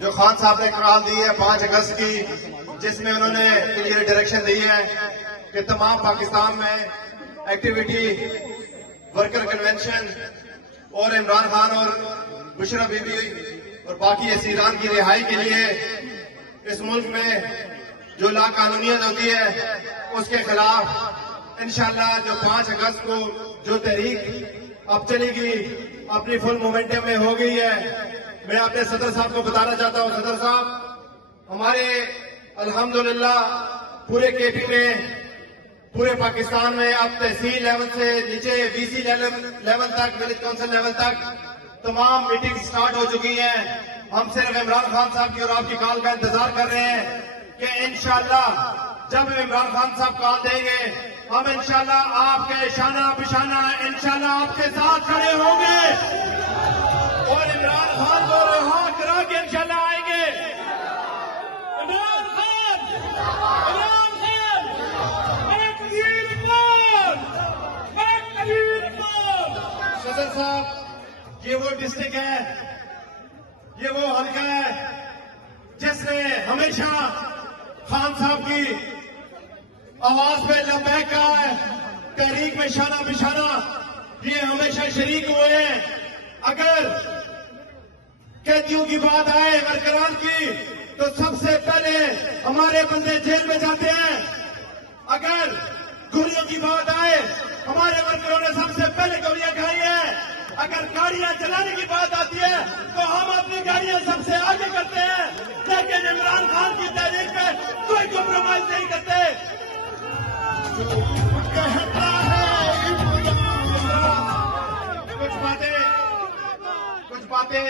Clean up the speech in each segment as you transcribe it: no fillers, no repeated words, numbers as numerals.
جو خان صاحب نے قرار دی ہے 5 اگست کی، جس میں انہوں نے کلیئر ڈائریکشن دی ہے کہ تمام پاکستان میں ایکٹیویٹی ورکر کنونشن اور عمران خان اور بشرا بی بی اور باقی اسیران کی رہائی کے لیے اس ملک میں جو لا قانونیت ہوتی ہے اس کے خلاف انشاءاللہ جو 5 اگست کو جو تحریک اب چلے گی اپنی فل مومنٹم میں ہو گئی ہے. میں اپنے صدر صاحب کو بتانا چاہتا ہوں، صدر صاحب ہمارے الحمدللہ پورے کے پی میں، پورے پاکستان میں اب تحصیل لیول سے نیچے وی سی لیول تک، ولیج کونسل لیول تک تمام میٹنگ سٹارٹ ہو چکی ہیں. ہم صرف عمران خان صاحب کی اور آپ کی کال کا انتظار کر رہے ہیں کہ انشاءاللہ جب عمران خان صاحب کال دیں گے ہم انشاءاللہ آپ کے شانہ بشانہ انشاءاللہ آپ کے ساتھ کھڑے ہوں گے اور عمران خان کو رہا کرا کے انشاءاللہ آئیں گے. عمران خان ایک تغییر پر، ایک تغییر پر. صدر صاحب یہ وہ ڈسٹرکٹ ہے، یہ وہ حلقہ ہے جس نے ہمیشہ خان صاحب کی آواز پہ لبیک کہا ہے، تحریک میں شانہ بشانہ یہ ہمیشہ شریک ہوئے ہیں. اگر قیدیوں کی بات آئے ورکران کی تو سب سے پہلے ہمارے بندے جیل میں جاتے ہیں. اگر گولیوں کی بات آئے ہمارے ورکروں نے سب سے پہلے گولیاں کھائی ہیں. اگر گاڑیاں چلانے کی بات آتی ہے تو ہم اپنی گاڑیاں سب سے آگے کرتے ہیں، لیکن عمران خان کی تحریک پہ کوئی کمپرومائز نہیں کرتے. کچھ باتیں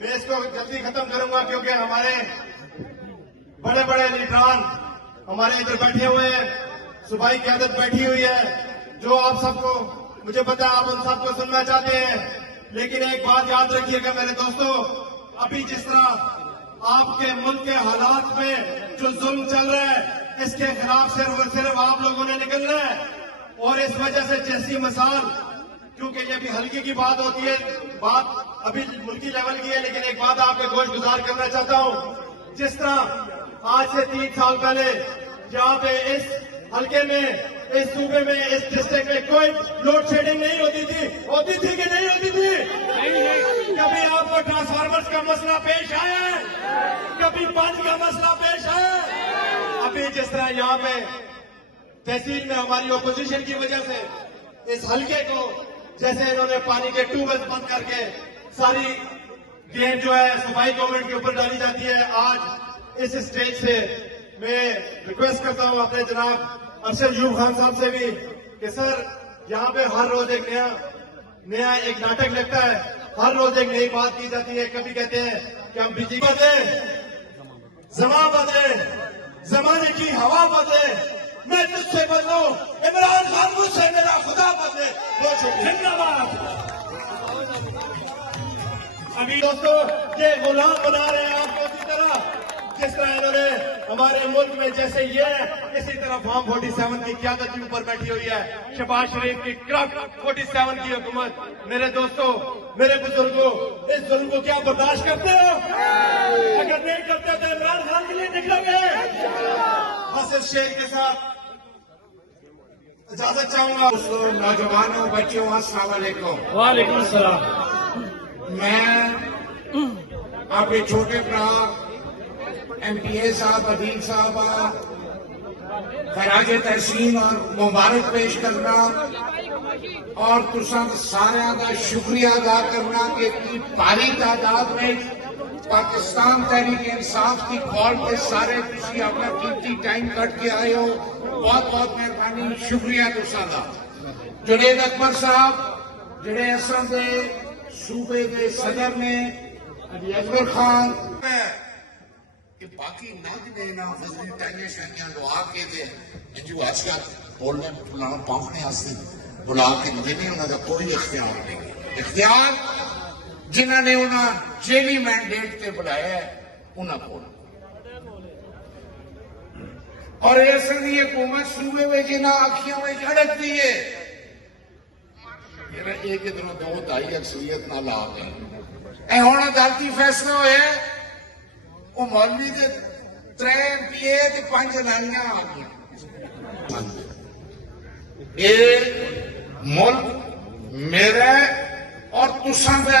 میں اس کو جلدی ختم کروں گا کیونکہ ہمارے بڑے بڑے لیڈران ہمارے ادھر بیٹھے ہوئے ہیں، صوبائی قیادت بیٹھی ہوئی ہے جو آپ سب کو، مجھے پتا آپ ان سب کو سننا چاہتے ہیں. لیکن ایک بات یاد رکھیے گا میرے دوستو، ابھی جس طرح آپ کے ملک کے حالات میں جو ظلم چل رہا ہے اس کے خلاف صرف اور صرف آپ لوگوں نے نکلنا ہے. اور اس وجہ سے جیسی مثال، کیونکہ یہ بھی ہلکی کی بات ہوتی ہے، بات ابھی ملکی لیول کی ہے، لیکن ایک بات آپ کے گوش گزار کرنا چاہتا ہوں. جس طرح آج سے 3 سال پہلے جہاں پہ اس حلقے میں، اس صوبے میں، اس ڈسٹرکٹ میں کوئی لوڈ شیڈنگ نہیں ہوتی تھی، ہوتی تھی کہ نہیں ہوتی تھی؟ کبھی آپ کو ٹرانسفارمرز کا مسئلہ پیش آیا ہے؟ کبھی پانی کا مسئلہ پیش آیا ہے؟ ابھی جس طرح یہاں پہ تحصیل میں ہماری اپوزیشن کی وجہ سے اس حلقے کو جیسے انہوں نے پانی کے ٹیوبویل بند کر کے ساری گیم جو ہے صوبائی گورنمنٹ کے اوپر ڈالی جاتی ہے. آج اس اسٹیج سے میں ریکویسٹ کرتا ہوں اپنے جناب ارشد یوب خان صاحب سے بھی کہ سر یہاں پہ ہر روز ایک نیا ایک ناٹک لگتا ہے، ہر روز ایک نئی بات کی جاتی ہے. کبھی کہتے ہیں کہ ہم بجلی بدلے، زمان بدلے، زمانے کی ہوا بدلے، میں تجھ سے بدلوں، عمران خان مجھ سے میرا خدا بدلے. بہت شکریہ. زندہ باد. ابھی دوستو یہ غلام بنا رہے ہیں آپ کو اسی طرح جس طرح انہوں نے ہمارے ملک میں جیسے یہ ہے اسی طرح فارم 47 کی قیادت کے اوپر بیٹھی ہوئی ہے. شہباز شریف کی کرپٹ 47 کی حکومت. میرے دوستو، میرے بزرگوں، اس ظلم کو کیا برداشت کرتے ہو؟ اگر نہیں کرتے تو عمران خان کے لیے نکلو گے. حسن شیخ کے ساتھ اجازت چاہوں گا. نوجوانوں، بچوں، السلام علیکم. وعلیکم السلام. میں آپ کے چھوٹے برا ایم پی اے صاحب، عدیل صاحب خراج تحسین اور مبارک پیش کرنا اور تساں سارے کا شکریہ ادا کرنا کہ اتنی بھاری تعداد میں پاکستان تحریک انصاف کی کال پہ سارے تسی اپنا قیمتی ٹائم کٹ کے آئے ہو. بہت بہت مہربانی، شکریہ تساں دا. جنید اکبر صاحب جڑے اصل دے صوبے کے صدر نے، علی اکبر خان کہ باقی نگ نے نا وزنی ٹائیاں شائیاں لوا کے دے جو آج کا بولنے پلانا پاکنے آستے بلا کے نہیں انہوں نے کوئی اختیار نہیں. اختیار جنہوں نے انہوں جیلی مینڈیٹ تے بلایا ہے انہوں کو، اور ایسے بھی حکومت صوبے میں جنہ آنکھیوں میں جھڑک دی ہے. ایک ادھر دو دائی اکثریت نہ لا گئے ਇਹ ਹੁਣ ਅਦਾਲਤੀ ਫੈਸਲਾ ਹੋਇਆ ਉਹ ਮੌਲਵੀ ਦੇ 3 MPA ਤੇ 5 ਨਾਨੀਆਂ ਆ ਗਈਆਂ ਇਹ ਮੁਲਕ ਮੇਰਾ ਔਰ ਤੁਸਾਂ ਦਾ